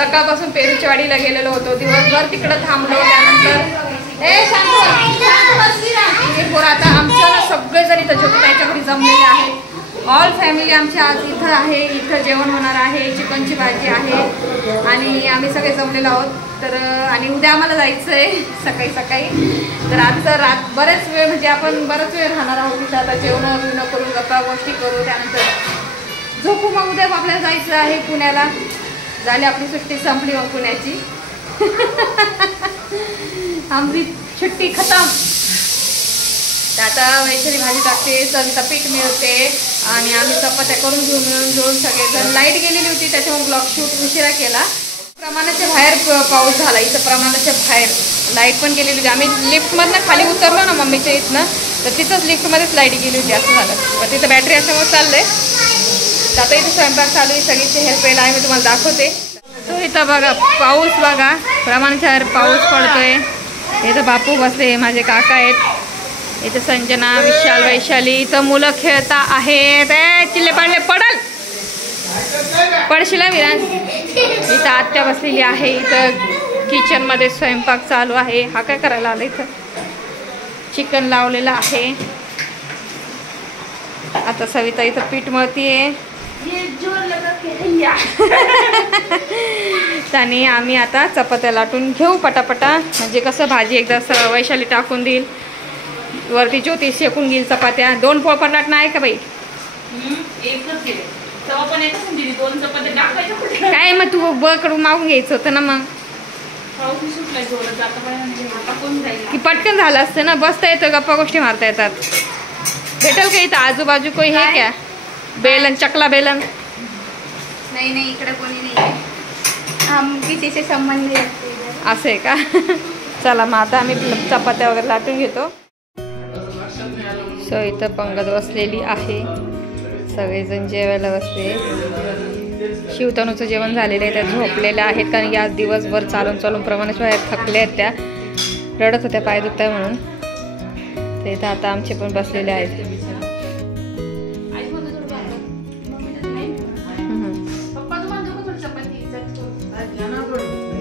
सकाळपासून पेरूच्या वाडीला गेलेलो होतो, दिवसभर तिकडं थांबलो. त्यानंतर आता आमचं सगळेजण इथं ज्योतिताईच्या घरी जमलेले आहे. ऑल फॅमिली आमच्या आज इथं आहे. इथं जेवण होणार आहे, चिकनची भाजी आहे आणि आम्ही सगळे जमलेलो आहोत. तर आणि उद्या आम्हाला जायचं आहे सकाळी सकाळी. तर आजचं बरेच वेळ म्हणजे आपण बराच वेळ राहणार आहोत इथं. आता जेवण बिवणं करून गप्पा गोष्टी करू, त्यानंतर झोपू. मग उद्या आपल्याला जायचं आहे पुण्याला. झाली आपली सुट्टी संपली मग पुण्याची. आमची सुट्टी खतम. आता वैशाली भाजी टाकते, चवीचा पीठ मिळते आणि आम्ही चपात्या करून घेऊन सगळेजण. लाईट गेलेली होती त्याच्यामुळे ब्लॉग शूट उशिरा केला. प्रमाणाच्या बाहेर पाऊस झाला इथं, प्रमाणाच्या बाहेर. लाईट पण गेलेली होती. आम्ही लिफ्टमधनं खाली उतरलो ना मम्मीच्या इथनं, तर तिथंच लिफ्टमध्येच लाईट गेली होती. असं झालं. पण तिथं बॅटरी असल्यामुळे चाललंय. तर आता इथं स्वयंपाक चालू आहे, सगळीची हेल्प यायला आहे, मी तुम्हाला दाखवते. तो इथं बघा पाऊस, बघा प्रमाणाच्या बाहेर पाऊस पडतोय. इथं बापू बसले, माझे काका आहेत. इथं संजना, विशाल, वैशाली. इथं मुलं खेळता आहेत. चिल्ले पाडले पडल पडशील विराज. इथं आत्या बसलेली आहे. इथं किचनमध्ये स्वयंपाक चालू आहे. हा काय करायला आला? इथं चिकन लावलेलं आहे. आता सविता इथं पीठ मळतीये. आणि आम्ही आता चपात्या लाटून घेऊ पटापटा. म्हणजे कसं भाजी एकदा वैशाली टाकून देईल, वरती ज्योती शेकून घेईल चपात्या. 2 पोळपाट लाटणं आहे का बाई? काय मग तू कडून मागून घ्यायचं होतं ना. मग की पटकन झालं असतं ना. बसता येतं, गप्पा गोष्टी मारता येतात. भेटेल का इथं आजूबाजू कोई हे क्या? बेलन, चकला बेलन? नाही इकडे कोणी नाही. हम किसी से संबंध असं आहे का? चला मग आता आम्ही चपात्या वगैरे लाटून घेतो. सो इथं पंगत बसलेली आहे, सगळेजण जेवायला बसले. शिवतनूचं जेवण झालेलं आहे, त्या झोपलेल्या आहेत. कारण की आज दिवसभर चालून प्रमाणाच्या बाहेर थकल्या आहेत. त्या रडत होत्या पाय दुखताय म्हणून. ते इथं आता आमचे पण बसलेले आहेत.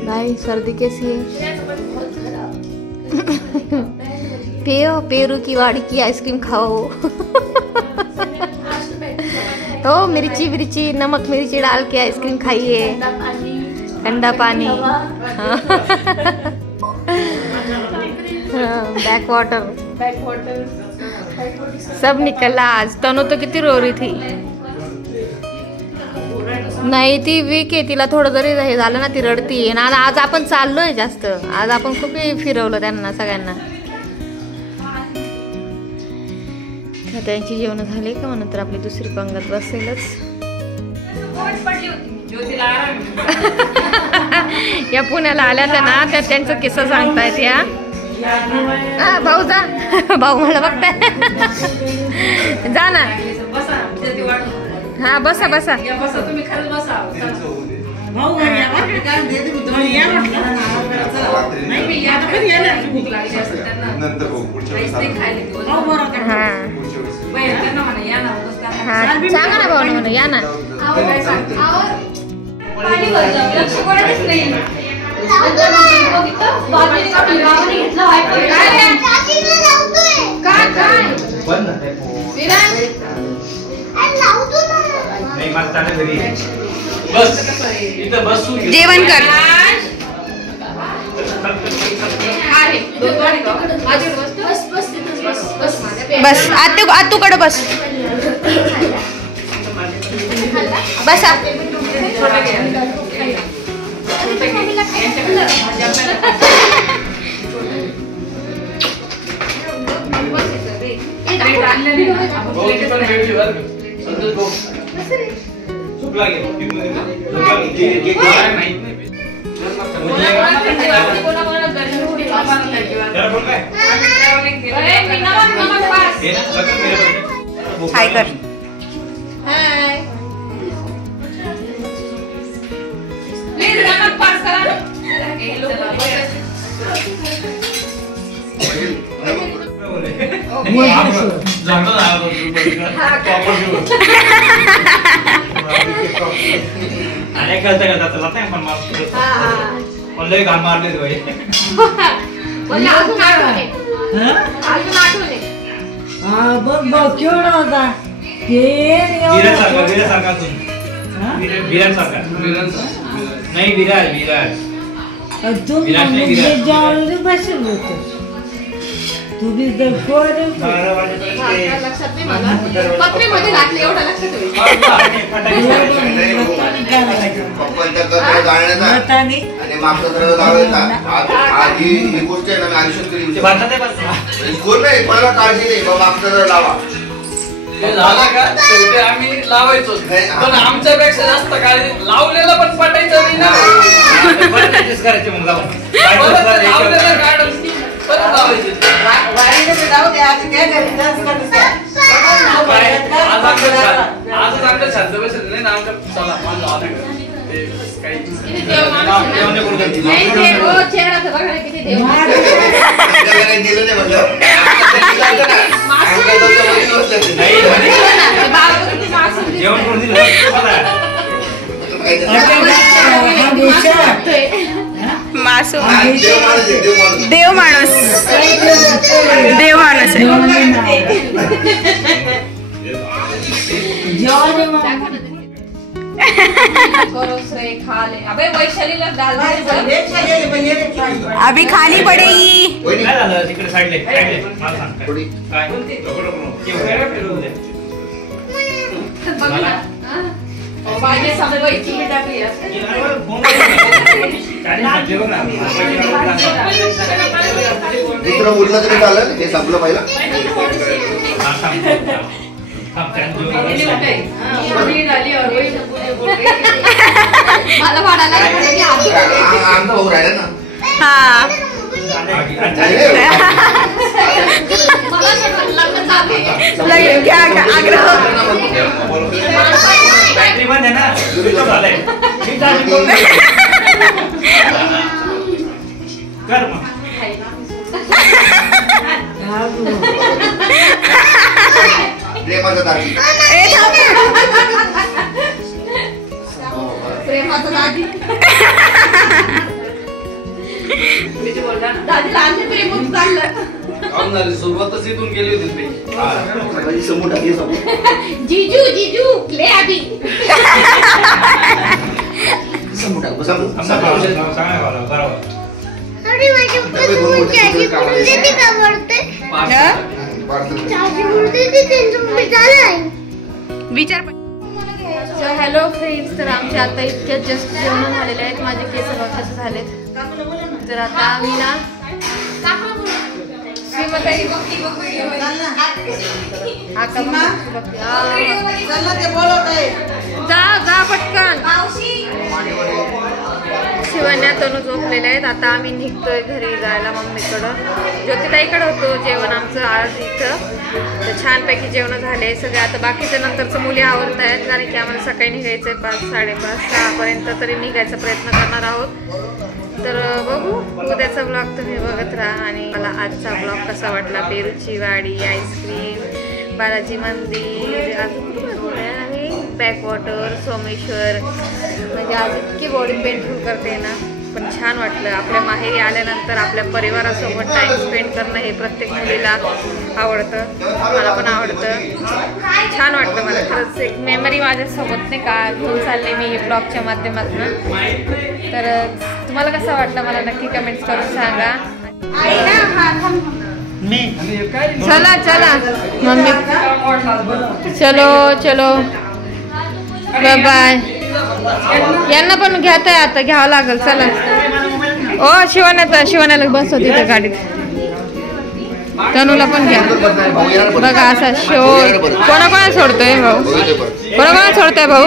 भाई सर्दी कैसी है? पियो पेरू की वाड़ी की आइसक्रीम खाओ. तो मिर्ची नमक मिर्ची डाल के आइसक्रीम खाइए. ठंडा पानी. बैक वाटर सब निकला आज. तनु तो किती रो रही थी. नाही ती वीक आहे, तिला थोडं जरी हे झालं ना ती रडती. ना आज आपण चाललोय जास्त. आज आपण खूप फिरवलं त्यांना सगळ्यांना. त्यांची जेवण झाली का नंतर आपली दुसरी पंगत बसेलच. या पुण्याला आल्या त्या ना, त्या त्यांचा किस्सा सांगतायत. या भाऊ जा, भाऊ मला बघताय. जा ना. हा बसा बसा. तुम्ही खरंच बसा. सांगा ना भाऊ म्हणून या ना. जेवण कर. बस आतूकडे बस. बसा. हाय कर. हाय. अरे करता करता चला नाही पण मला घाम मारले बोलले अजून आठवणे अजून आठवणे बघ केवढा होता नाही विराज तुम्ही बसेल होत तुम्ही जर लक्षात नाही मला पत्रेमध्ये घातले एवढं लक्षात होईल आणि मागचा तर लावायचा आधी ही गोष्ट आहे ना मी आयुष्यात कधी कोण नाही कोणाला काळजी नाही बाबा मागचा तर लावा झाला का शेवटी आम्ही लावायचोच पण आमच्यापेक्षा जास्त काळजी लावलेला पण पटायचं नाही ना करायचे मग लावलेलं काढून परत लावायचे आज चांगलं शांत बसेल नाही ना आमच्या चला माझं आलं किती देव माणूस नाही ते हो चेहरा बघा किती देव दिलं नाही म्हटलं जेवण करून दिलं मासूम देव माणूस खा ले अबे वैशालीला डाल अभी खानी पडेगी काय झालं तिकडे साईडले मला सांग काय माझे संपवायची टाकली दुसरं बोललं तरी चालेल हे संपलं पहिलं मला वाढायला आमचा भाऊ राहिला ना हा लगेच घ्या आग्रह बंद आहे ना कर मग प्रेमाचा दाजी प्रेमाचं दादी दादीला आमचे प्रेमच चाललं सुरुवातच इथून गेली होती समोर टाकली समोर जीजू जीजू ले आधी समोर टाक समोर विचार हॅलो फ्रेंड्स तर आमच्या आता इतक्यात जस्ट जेवण झालेले आहेत माझे केस बघायचे झालेत तर आता आम्ही ना जा पटकन शिवण्या तनू झोपलेले आहेत आता आम्ही निघतोय घरी जायला मम्मीकडं ज्योतिताईकडे होतो जेवण आमचं आज इथं तर छानपैकी जेवण झाले सगळे आता बाकीच्या नंतरचं मुली आवडत आहेत कारण की आम्हाला सकाळी निघायचंय 5, 5:30, 6पर्यंत तरी निघायचा प्रयत्न करणार आहोत तर बघू उद्याचा ब्लॉग तुम्ही बघत राहा आणि मला आजचा ब्लॉग कसा वाटला पेरूची वाडी आईस्क्रीम बालाजी मंदिर अजून आहे बॅकवॉटर सोमेश्वर म्हणजे आज इतकी बॉडी पेनफुल करते ना पण छान वाटलं आपल्या माहेरी आल्यानंतर आपल्या परिवारासोबत टाइम स्पेंड करणं हे प्रत्येक मुलीला आवडतं मला पण आवडतं छान वाटलं मला खरंच एक मेमरी माझ्यासोबत नाही का घेऊन चालले मी ब्लॉगच्या माध्यमातून तर तुम्हाला कसं वाटलं मला नक्की कमेंट्स करून सांगा चला चला मम्मी चलो बाय बाय यांना पण घेत आहे आता घ्यावं लागेल चला ओ शिवाण्याला बसव तिथे गाडीत तनूला पण घ्या बघा असा शो कोणाकोणा सोडतोय भाऊ कोणाकोणा सोडतोय भाऊ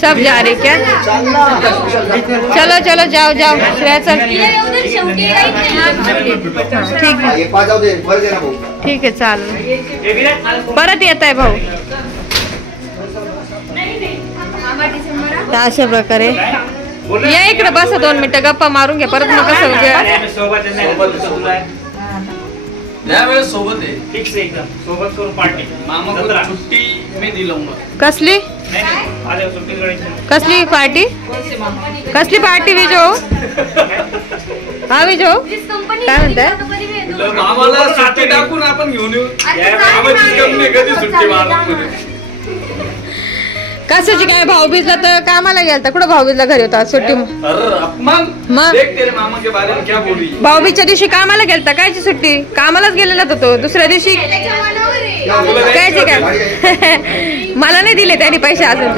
सब जा रहे क्या चलो जाओ श्रेया चल ठीक आहे चालेल परत येत आहे भाऊ अशा प्रकारे या इकडे बसा 2 मिनिटं गप्पा मारून घ्या परत मग कसं सोबत आहे फिक्स एकदम सोबत करून पार्टी मामा सुट्टी मी दिलं कसली आले सुट्टी करायची. कसली पार्टी कसली पार्टी विजो हा विजो काय म्हणताय मामाला सुट्टी टाकून आपण घेऊन येऊ. मामाची कंपनी कधी सुट्टी मारत नाही. कशाची काय भाऊबीजला तर कामाला गेलता कुठं भाऊबीजला घरी होता सुट्टी मग देख तेरे मामा के बारे में क्या बोल रही है. भाऊबीजच्या दिवशी कामाला गेलता कायची सुट्टी कामालाच गेलेला होता तो दुसऱ्या दिवशी कायची काय मला नाही दिले त्यांनी पैसे अजून.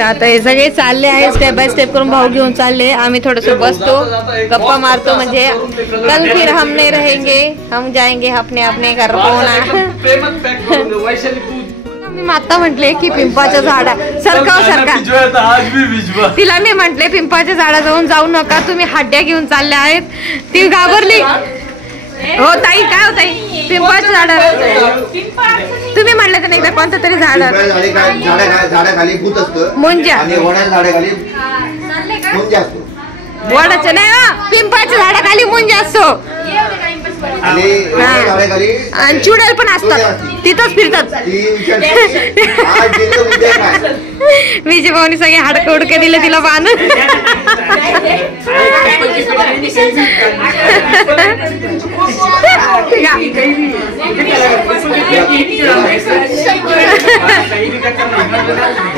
आता हे सगळे चालले आहे स्टेप बाय स्टेप करून भाऊ घेऊन चालले. आम्ही थोडस बसतो गप्पा मारतो म्हणजे कल फिर हम नहीं रहेंगे हम जाएंगे अपने अपने घर पोहना. मी आता म्हंटले की पिंपाच्या झाडा सरका तिला मी म्हंटले पिंपाच्या झाडाजवळ जाऊ नका तुम्ही हड्ड्या घेऊन चालल्या आहेत. ती घाबरली. हो ताई काय होत ताई पिंपळाचं झाड तुम्ही म्हणलं तर एकदा कोणतं तरी झाड झाडाखाली भूत असतं मुंजा आणि वडाच्या झाडाखाली मुंजा असतो. वडाचं नाही पिंपळाच्या झाडाखाली मुंजा असतो आणि चुडेल पण असतात तिथंच फिरतात. विजय भाऊनी सगळे हाडकं हुडके दिले तिला बांधून.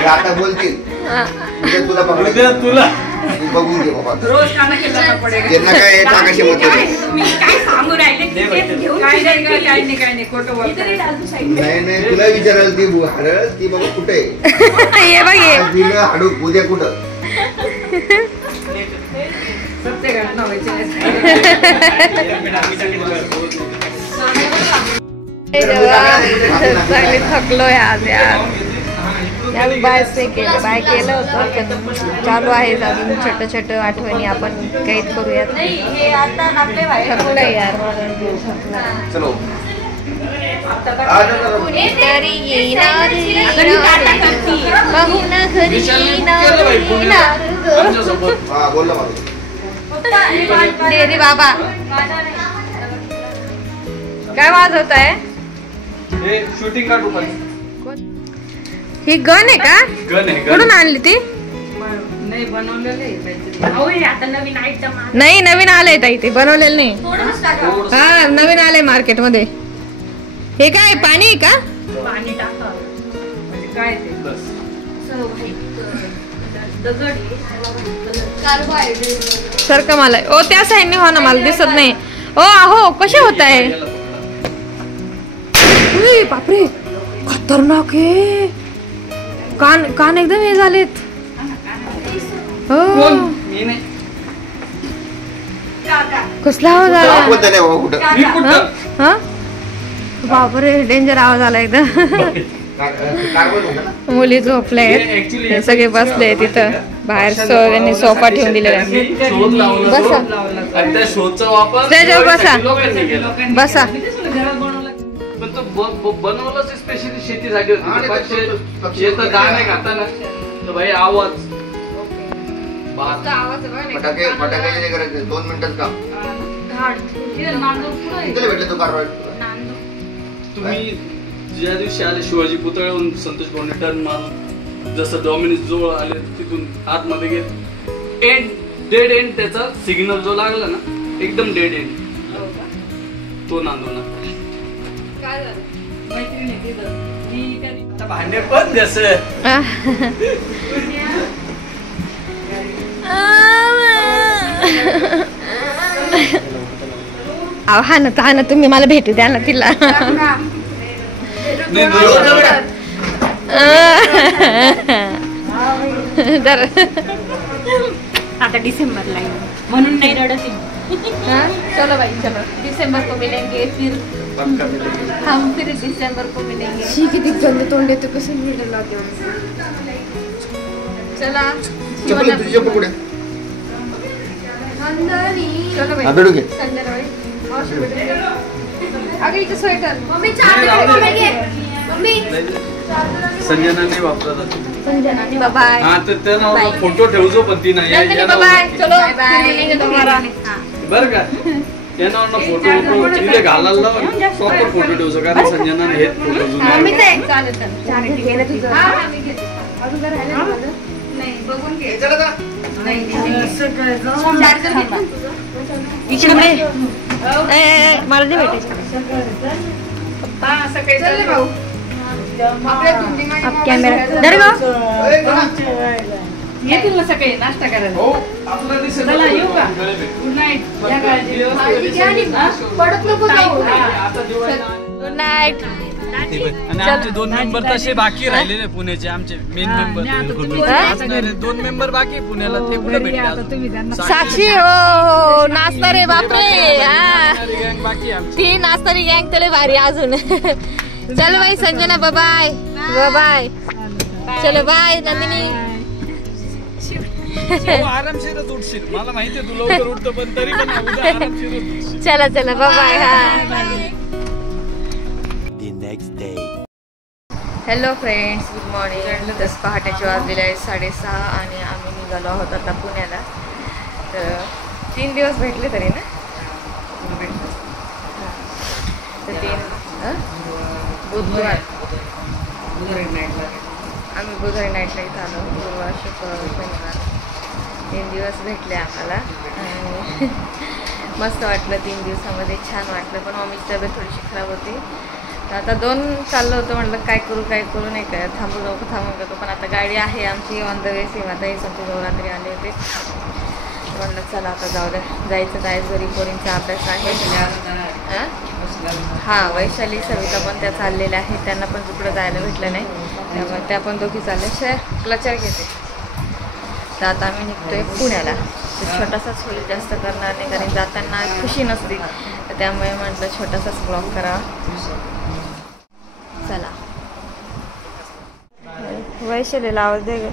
आता बोलतील तुला तुला बघून घे बाबा त्यांना काय टाकाशी मत नाही तुला विचारायला ती हरळ ती बाबा कुठे ये बघ तिला हाडू उद्या कुठं चांगली थकलोय आज यार बाय केलं होतं पण चालू आहे अजून छोटं छोटं आठवणी आपण कैद करूयात. थकलोय यार चलो कुणीतरी येणार पाहुणा घरी येणार. बोल ना रे बाबा काय वाजवत आहे शूटिंग काढू पण ही गन आहे का गन आहे कुठून आणली ती नाही नवीन आलंय ताई ते बनवलेलं नाही. हा नवीन आलंय मार्केट मध्ये. हे काय पाणी आहे का सर का मला ओ त्या साईडने हो ना मला दिसत नाही. ओ आहो कसे होत आहे बापरे खतरनाक आहे. कान कान एकदम हे झालेत. हो कसला आवाज आला हा बापरे डेंजर आवाज आला एकदम. मुली झोपल्यात हे सगळे बसले तिथं बाहेर सगळ्यांनी सोफा ठेवून दिलेला बसा त्याच्यावर बसा बसा. पण तो बनवलंच स्पेशली शेतीसाठी होती. शेतात दाणे खाताना तर भाई आवाज फटाके फटाके करायचे 2 मिनिटात काम भेटले तो कारवाई. तुम्ही ज्या दिवशी आले शिवाजी पुतळ्याहून संतोष भाऊने टर्न मारून जसं डॉमिनस जवळ आले तिथून आतमध्ये गेले एंड डेड एंड त्याचा सिग्नल जो लागला ना एकदम डेड एंड तो नांदवणार. भांडे पण जस हा ना तुम्ही मला भेटू द्या ना तिला. आता डिसेंबरला म्हणून नाही रडत. चलो भाई चलो दिसंबर को मिलेंगे फिर हम फिर दिसंबर को मिलेंगे. किती गंद तोंड येतो कसं मिळेल चला तुझ्या पुढे चलो भाई भेटू घे अगं इथं स्वेटर संजनाने वापरत संजनानी बाय हा तर त्यांना फोटो ठेवजो पण ती नाही बाय चलो मिलेंगे तुम्हारा बरं का त्यांना फोटो तिथे घालायला लावून प्रॉपर फोटो ठेवू कारण संजना हे फोटो नाही बघून घे मला नाही भेटायचं येतील ना सकाळी नाश्ता करायला. चला येऊ का? Good night. Good night. आणि आमचे 2 मेंबर तसे बाकी राहिलेले पुण्याचे आमचे मेन मेंबर 2 मेंबर बाकी पुण्याला ते कुठे भेटले साक्षी हो नाचता रे बापरे बाकी ती नाचतारी गँग तले भारी अजून चल बाई संजना बाय बाय चलो बाय नंदिनी आरामशीरच उठशील मला माहितीये तू लवकर उठतो पण तरी पण आरामशीरच चला चला बाय हा हॅलो फ्रेंड्स गुड मॉर्निंग. तस पहाटेचे वाजलेले आहेत 6:30 आणि आम्ही निघालो आहोत आता पुण्याला. तर 3 दिवस भेटले तरी ना तर 3 बुधवार आम्ही बुधवारी नाईटला इथं आलो. गुरुवार शुक्रवार शनिवार 3 दिवस भेटले आम्हाला आणि मस्त वाटलं. 3 दिवसामध्ये छान वाटलं पण मम्मीची तब्येत थोडीशी खराब होती. तर आता 2 चाललं होतं म्हटलं काय करू नाही काय थांबू जातो पण आता गाडी आहे आमची ऑन द वे सीमाताई संतोष रात्री आले होते म्हटलं चला आता जाऊ द्या जायचं जायचं घरी पोरींचा अभ्यास आहे. हां वैशाली सविता पण त्या चाललेल्या आहेत त्यांना पण तिकडं जायला भेटलं नाही त्यामुळे त्या पण दोघी चालल्या क्लचर घेते. तर आता आम्ही निघतोय पुण्याला. छोटासाच होईल जास्त करणार नाही कारण जाताना खुशी नसते तर त्यामुळे म्हटलं छोटासाच ब्लॉग करावा. चला वैशालीला आवाज दे ग.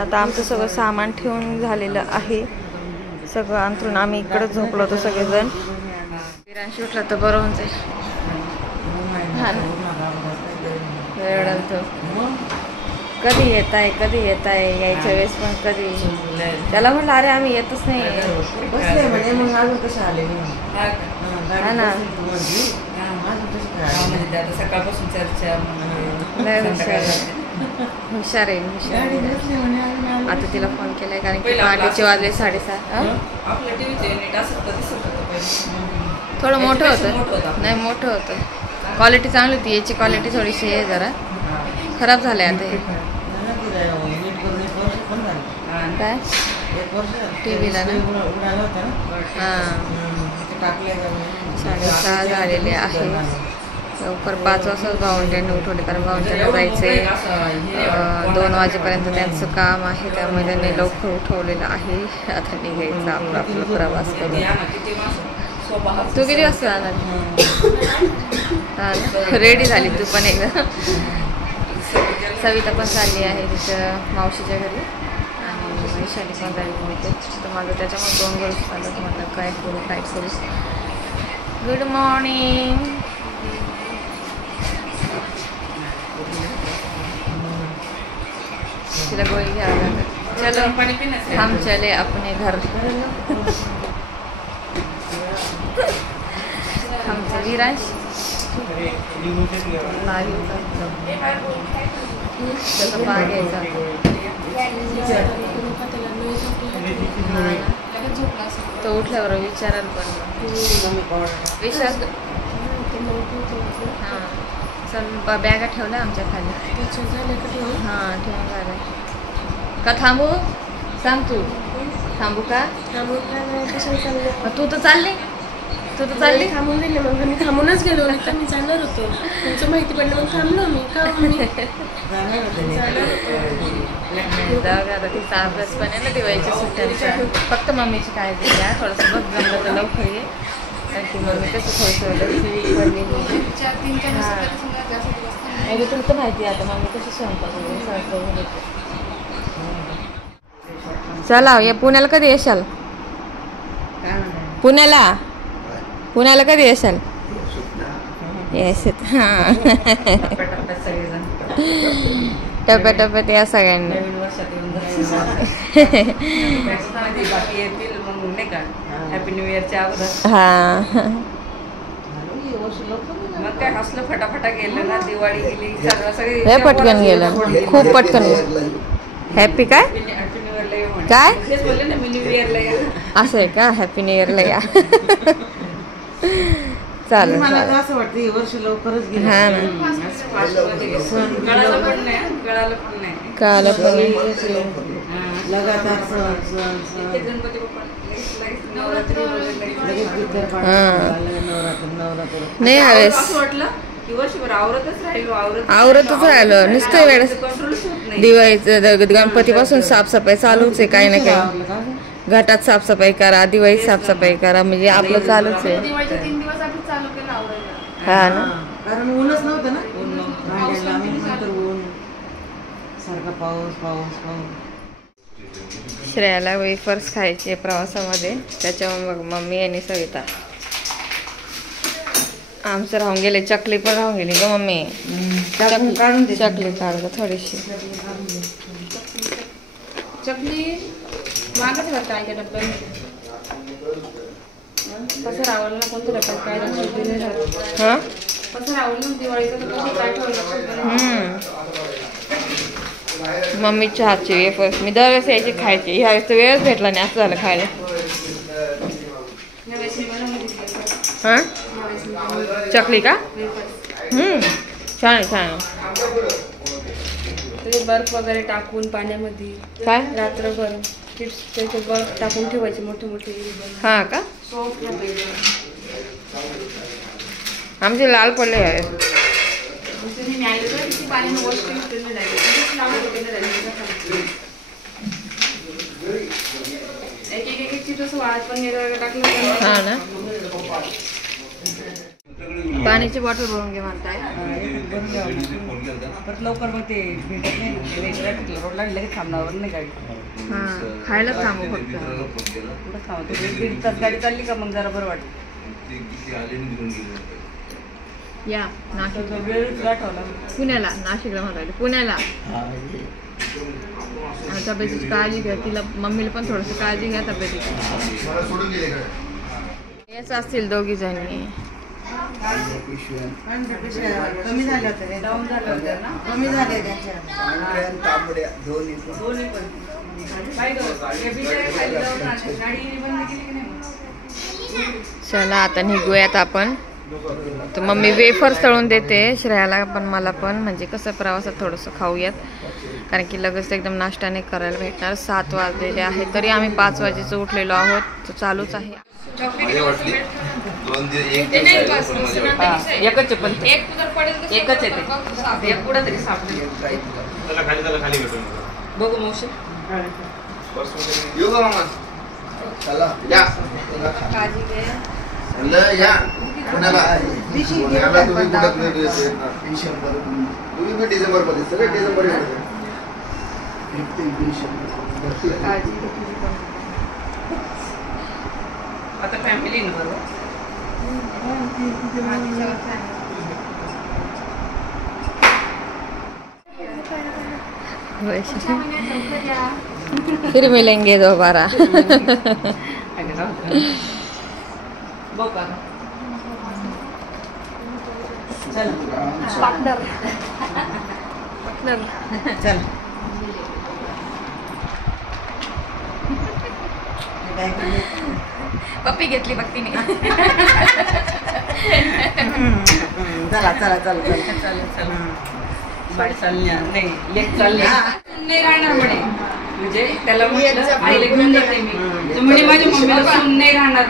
आता आमचं सगळं सामान ठेवून झालेलं आहे सगळं अंथरून आम्ही इकडंच झोपलो होतो सगळेजण. विरांशी उठला तर बरं होऊन जाईल. हा ना वेळ कधी येत आहे यायच्या वेळेस पण कधी त्याला म्हटलं अरे आम्ही येतच नाही म्हणे मग अजून कसे आले हा ना सकाळपासून चर्चा हुशार आहे आता तिला फोन केलाय कारण की पहाटेचे वाजले 7:30. थोडं मोठं होतं नाही मोठं होतं क्वालिटी चांगली होती याची क्वालिटी थोडीशी आहे जरा खराब झाले आता हे काय टीव्हीला ना हां 6:30 झालेले आहे. लवकर 5 वाजताच भावंड्यांनी उठवले कारण भावंड्यांना जायचे 2 वाजेपर्यंत त्यांचं काम आहे त्यामुळे त्यांनी लवकर उठवलेलं आहे. आता निघायचं आपला प्रवास करून. तू किती वाजता जाणार हां रेडी झाली तू पण एकदा. सविता पण चालली आहे तिच्या मावशीच्या घरी आणि वैशाली पण जाईल मिळते तर माझं त्याच्यामुळे 2 गोष्टी चालत म्हटलं काय करू. Good morning. तिला गोळी घ्यावं लागेल. चलो हम चले अपने घर. आमचं विरांश त्याचा पा घ्यायचा तो उठल्यावर विचाराल पण विचार हां चल बॅगा ठेवल्या आमच्या खाली हां ठेवून झालं का थांबू सांग तू थांबू का तू तर चालली थांबून दिले मग मी थांबूनच गेलो तर मी जाणार होतो तुमचं माहिती पडलं मग थांबलो मी का आता तिचा अभ्यास पण आहे ना दिवाळीच्या सुट्ट्यांचा फक्त मम्मीची काळजी घ्या थोडंसं बघ जमलं तर लवकर ये कारण की मम्मी कसं थोडंसं तुला तर माहिती आहे आता मम्मी कशी स्वयंपाक वगैरे करून देते. चला या पुण्याला कधी येशाल पुण्याला कधी येशाल येस हां टप्प्याटप्प्यात या सगळ्यांना बाकी येतील मग नाही का हॅपी न्यू इयरच्या अगोदर. हा मग काय हसलं फटाफटा गेलं ना. दिवाळी गेली सगळे हे पटकन गेलं, खूप पटकन गेलं. हॅपी काय हॅपी न्यू इयरला ये म्हणून. काय तेच बोलले ना मी न्यू इयरला या. असं आहे का? हॅपी न्यू इयरला या. चालेल मला तर चालेल. असं वाटतं हे वर्ष लवकरच गेलं. हा ना, गळाला पण नाही, गळाला पण नाही. कळालं पण लगातार सण सण सण ते गणपती बाप्पा लगेच नवरात्री वगैरे लगेच बिकर हा. पाडलं, नवरात्र नाही यावेळेस असं वाटलं की वर्षभर आवरतच राहिलो आवरतच राहिलं. नुसतं वेळेस कंट्रोलच होत नाही. दिवाळीचं गणपतीपासून साफसफाई चालूच आहे, काही ना काही. आवडलं का? घाटात साफसफाई करा, दिवाळीत साफसफाई करा, म्हणजे आपलं चालूच आहे. दिवाळीच्या 3 दिवस आधी चालू केलं आवरायला. हा ना. कारण ऊनच नव्हतं ना. भांड्याला आम्ही नंतर ऊन सारखा पाऊस पाऊस पाऊस. श्रेयाला वेफर्स खायचे प्रवासामध्ये, त्याच्यामुळे मग मम्मी आणि सविता. आमचं राहून गेले, चकली पण राहून गेली ग मम्मी. काढून दे. चकली काढ ग थोडीशी. चकली मागच भरता आईच्या डब्यात. कसं रावलं ना कोणतं डब्यात काय राहत. हा कसं रावलं ना दिवाळीचं तर कसं काय ठेवलं. मम्मीच्या हातचे वेफर्स मी दरवेळेस यायचे खायचे, ह्यावेळेस तर वेळच भेटला नाही, असं झालं खायला. हा चकली का? छान आहे छान आहे. त्याचे बर्फ वगैरे टाकून पाण्यामध्ये काय रात्रभर चिप्स त्याचे बर्फ टाकून ठेवायचे मोठे मोठे. हा का? आमचे लाल पडले यावेळेस. पाण्याने वॉश करून एक चिप्स असं वाळत पण टाकलं. हा ना. पाण्याची बॉटल भरून घे म्हणताय. परत लवकर मग ते भेटत नाही. रोडला लगेच थांबणार नाही गाडी. हा खायला थांबू फक्त. कुठं थांबतो? 1-1.5 तास गाडी चालली का मग जरा बरं वाटतं. या नाशिक वेळच गाठवला. पुण्याला, नाशिकला म्हणाले पुण्याला. तब्येतीची काळजी घ्या, तिला मम्मीला पण थोडंसं काळजी घ्या तब्येतीची. हेच असतील दोघी जणी. कमी झाले होते, डाऊन झालं होतं ना. कमी झाले त्यांच्या. दोन्ही पण काय खाली जाऊन गाडी बंद केली की नाही. चला आता निघूयात आपण. तर मम्मी वेफर्स तळून देते श्रेयाला पण मला पण, म्हणजे कसं प्रवासात थोडंसं खाऊयात, कारण की लगेच एकदम नाश्ता नाही करायला भेटणार. 7 वाजलेले आहेत, तरी आम्ही 5 वाजेचं उठलेलो आहोत. तर चालूच आहे. एकच पण एकच येते. एक पुढं तरी सापडेल. खाली बघू मावशी. येऊ का मामा? चला या. काळजी घे. म्हणलं या पुण्याला. पुण्याला तुम्ही कुठं येते? तुम्ही बी डिसेंबरमध्ये, सगळे डिसेंबरमध्ये. आता फॅमिली ना बरोबर. फिर मिलेंगे दोबारा. बघ का चल चल. पप्पी घेतली बघ तिने. चला चला चला चला. चला बाय चालल्या नाही लेक चालल्या नाही राहणार म्हणे. म्हणजे त्याला म्हटलं आईला घेऊन जाते मी. तर म्हणे माझ्या मम्मीला सून नाही राहणार.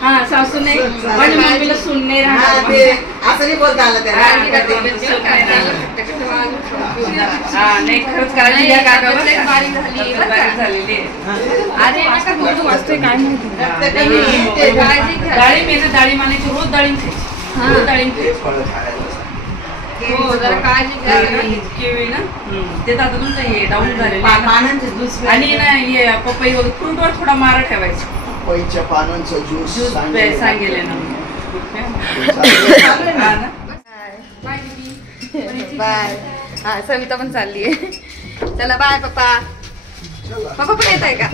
हा सासू नाही, माझ्या मम्मीला सून नाही राहणार. असं नाही बोलता आलं त्याला. हा नाही खरंच काळजी घ्या काका. बारीक झाली झालेली अरे नका तू वाचतोय काय माहिती. डाळिंब येते. डाळिंब आणायची, रोज डाळिंब खायची. रोज डाळिंब खायची. हो जरा काळजी घ्या. केळी ना ते आता तुमचं हे डाऊन झालेलं पानांचे ज्यूस आणि ना हे पपई वगैरे फ्रूटवर थोडा मारा ठेवायचा. पपईच्या पानांचा ज्यूस ज्यूस सांगेल ना. बाय. हा सविता पण चालली आहे. चला बाय पप्पा. पप्पा पण येत आहे का?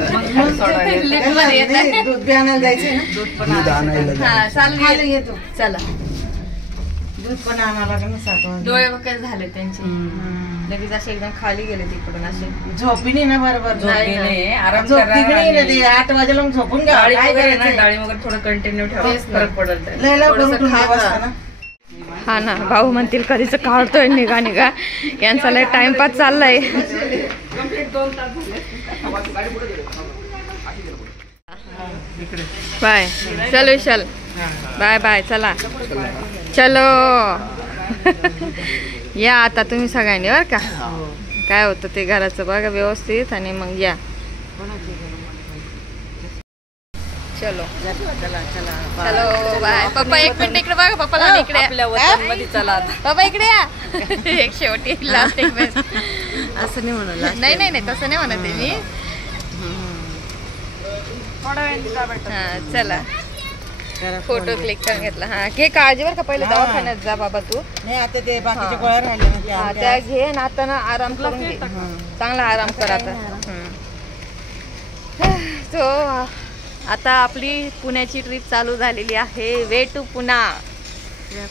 दूध बी आणायला जायचंय ना. दूध पण आणायचं. हा चालेल येतो. चला. दूध पण आणावं लागेल ना 7 वाजता. डोळे वगैरे झाले त्यांचे लगेच असे एकदम खाली गेले तिकडून असे. झोपी नाही ना बरोबर. झोपी नाही, आराम झोप करा तिकडे आणि 8 वाजेला मग झोपून घ्या. डाळी काय वगैरे ना, करायचंय? डाळी वगैरे थोडं कंटिन्यू ठेवा, तेच ना. फरक पडेल त्याने. लय लवकर थोडंसं उठून खा बसता ना. ना. हा ना, भाऊ म्हणतील कधीच काढतोय निघा यांचा लय टाइमपास चाललाय. बाय चलो विशाल. Bye bye. चला चलो. या आता तुम्ही सगळ्यांनी बरं का. काय होतं ते घराचं बघा व्यवस्थित आणि मग या. चलो चलो बाय. पप्पा 1 मिनिट इकडे बघा. पप्पाला इकडे आपल्या वतनमध्ये चला आता. बाबा इकडे या. एक शेवटी लास्ट एक वेळेस. असं नाही म्हणाला. नाही तसं नाही म्हणत आहे मी. हा चला फोटो क्लिक करून घेतला. हा घे काळजी बरं का. पहिले दवाखान्यात जा बाबा तू. नाही आता ते बाकीच्या गोळ्या राहिल्या ना त्या हा त्या घे ना. आता ना आराम करून घे. चांगला आराम कर आता. तो आता आपली पुण्याची ट्रिप चालू झालेली आहे. Way to Pune.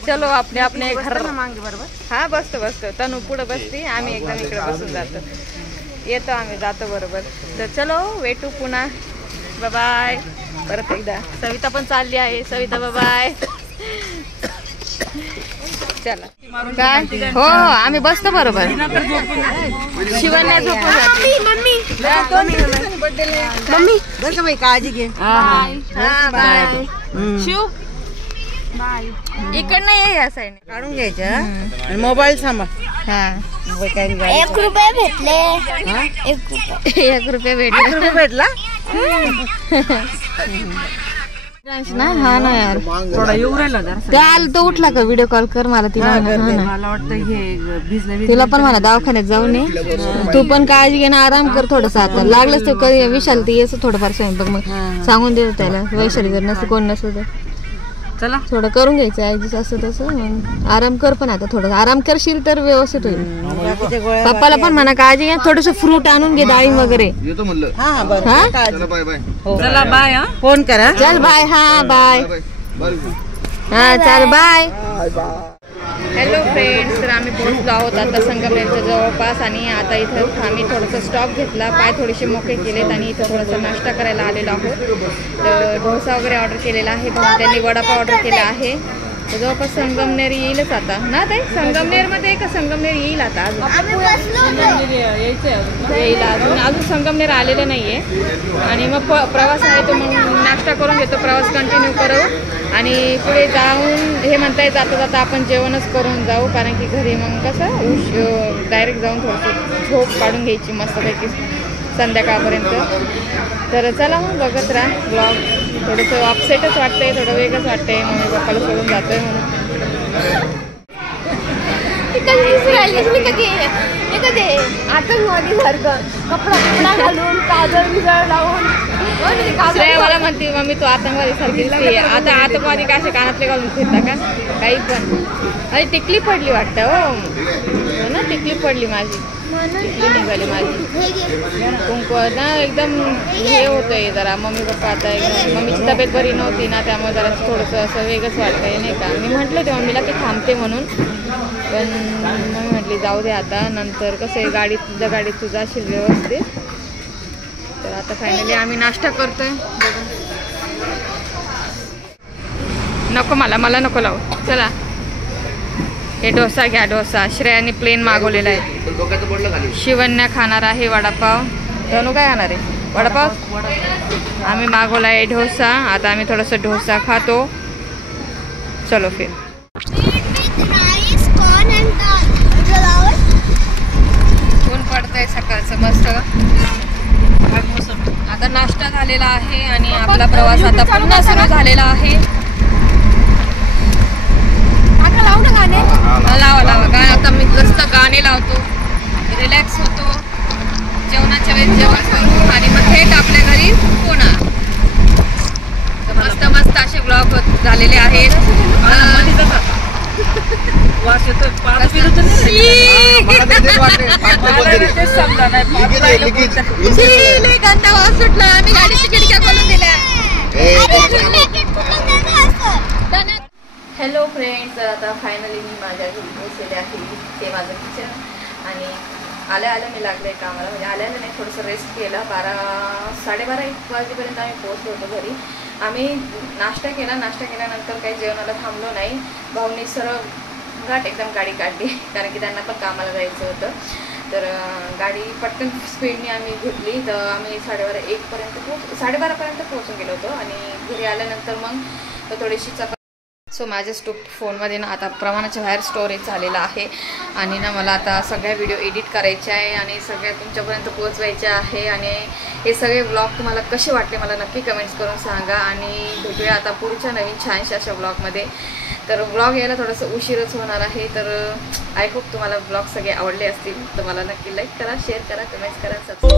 चलो आपले आपले घर. हा बसतो तनू पुढे बसते. आम्ही एकदम इकडे बसून जातो. येतो आम्ही जातो बरोबर. तर चलो वे टू पुणा. बाय. परत एकदा सविता पण चालली आहे. सविता बाय. चला काय हो आम्ही बसतो बरोबर. शिवण्या झोपून जाते. मम्मी बरं का बाई काळजी घे. हा बाय. शिव इकडनं ये या साईडने. काढून घ्यायचं आणि मोबाईल सांभाळ. हा 1 रुपये भेटले. 1 रुपये भेटले. भेटला ना. हा ना यार थोडा येऊ राहिला जरा. त्या आलं तो उठला का व्हिडिओ कॉल कर मला. तिला मला वाटतं हे भिजलं तुला पण मला दवाखान्यात जाऊन ये. तू पण काळजी घे ना. आराम कर थोडस. आता लागलंच ते कधी विशाल ते येस थोडंफार स्वयंपाक मग सांगून देतो त्याला. वैशाली जर नसतं कोण नसतं चला थोडं करून घ्यायचं ऍडजस्ट असं तसं. मग आराम कर. पण आता थोडं आराम करशील तर व्यवस्थित होईल. पप्पाला पण म्हणा काळजी घ्या. थोडस फ्रूट आणून घे. डाळिंब वगैरे. येतो म्हणलं. हा बरं. हा चला बाय बाय. चला बाय. हा फोन करा. चल बाय. हा बाय. बाय. हा चाल बाय. Hello friends. तर आम्ही पोहोचलो आहोत आता संगमनेरच्या जवळपास. आणि आता इथं आम्ही थोडंसं स्टॉप घेतला. पाय थोडेसे मोकळे केलेत आणि इथं थोडंसं नाश्ता करायला आलेलो आहोत. तर डोसा वगैरे ऑर्डर केलेला आहे. त्यांनी वडापाव ऑर्डर केला आहे. तर जवळपास संगमनेर येईलच आता ना. ताई संगमनेरमध्ये का संगमनेर येईल आता अजून येईल. अजून संगमनेर आलेलं नाही आहे. आणि मग प्रवास आहे तो मग नाश्ता करून घेतो. प्रवास कंटिन्यू करू आणि पुढे जाऊन हे म्हणताय जाता जाता आपण जेवणच करून जाऊ. कारण की घरी मग कसं डायरेक्ट जाऊन थोडंसं झोप काढून घ्यायची मस्तपैकी संध्याकाळपर्यंत. तर चला मग बघत राहा ब्लॉग. थोडंसं अपसेटच वाटतंय. थोडं वेगळंच वाटतंय. मम्मी पप्पाला सोडून जातोय म्हणून. कपडा घालून काजळ बिजळ लावून मला म्हणते मम्मी तू आतंकवादी सारखी दिसते. आता आतंकवादी का असे कानातले घालून फिरता का काही पण. अरे टिकली पडली वाटतं. हो ना टिकली पडली माझी. टिकली निघाली माझी. कुंकू ना एकदम हे होतंय जरा. मम्मी पप्पा आता एकदम मम्मीची तब्येत बरी नव्हती ना त्यामुळे जरा थोडंसं असं वेगळंच वाटतंय नाही का. मी म्हटलं ते मम्मीला की थांबते म्हणून. पण मम्मी म्हटली जाऊ दे आता. नंतर कसं आहे गाडीत तू जाशील व्यवस्थित. तर आता फायनली आम्ही नाश्ता करतोय. नको मला नको लावू. चला हे डोसा घ्या. डोसा श्रेयाने प्लेन मागवलेला आहे. शिवण्या खाणार आहे वडापाव. धनू काय खाणार आहे वडापाव. आम्ही मागवला आहे डोसा. आता आम्ही थोडंसं डोसा खातो. चलो फिर. ऊन पडतंय सकाळचं मस्त. आता नाश्ता झालेला आहे आणि आपला प्रवास आता पुन्हा सुरू झालेला आहे. लावा गाणं. आता मी मस्त गाणे लावतो. रिलॅक्स होतो. जेवणाच्या वेळेस जेवण करू आणि मग थेट आपल्या घरी पुन्हा. मस्त असे ब्लॉग झालेले आहेत. वास येतो पाच किलोचं नाही. मला तर तेच वाटतंय, पाच मला कोणतरी. तेच समजा नाही पाच लिकीज आहे, लिकीज. लय गंदा वास सुटला. आम्ही गाडीची खिडक्या खोलून दिल्या. हॅलो फ्रेंड्स, आता फायनली मी माझ्या घरी पोहोचलेले आहे. ते माझं किचन आणि आल्या मी लागले कामाला, म्हणजे आल्या नाही, थोडंसं रेस्ट केलं. 12-12:30-1 वाजेपर्यंत आम्ही पोहोचलो होतो घरी. आम्ही नाश्ता केल्यानंतर काही जेवणाला थांबलो नाही. भाऊनी सरळ घाट एकदम गाडी काढली, कारण की त्यांना पण कामाला जायचं होतं. तर गाडी पटकन स्पीडने आम्ही घेतली. तर आम्ही 12:30-1पर्यंत पोहोचून गेलो होतो. आणि घरी आल्यानंतर मग थोडीशी चपाती. सो माझ्या फोनमध्ये ना आता प्रमाणाच्या बाहेर स्टोरेज झालेला आहे आणि ना मला आता सगळ्या व्हिडिओ एडिट करायचे आहे आणि सगळ्या तुमच्यापर्यंत पोहोचवायचे आहे. आणि हे सगळे ब्लॉग तुम्हाला कसे वाटले मला नक्की कमेंट्स करून सांगा. आणि भेटूया आता पुढच्या नवीन छानशा अशा ब्लॉगमध्ये. तर ब्लॉग यायला थोडंसं उशीरच होणार आहे. तर आय होप तुम्हाला ब्लॉग सगळे आवडले असतील. तर मला नक्की लाईक करा, शेअर करा, कमेंट्स करा, सबस्क्राईब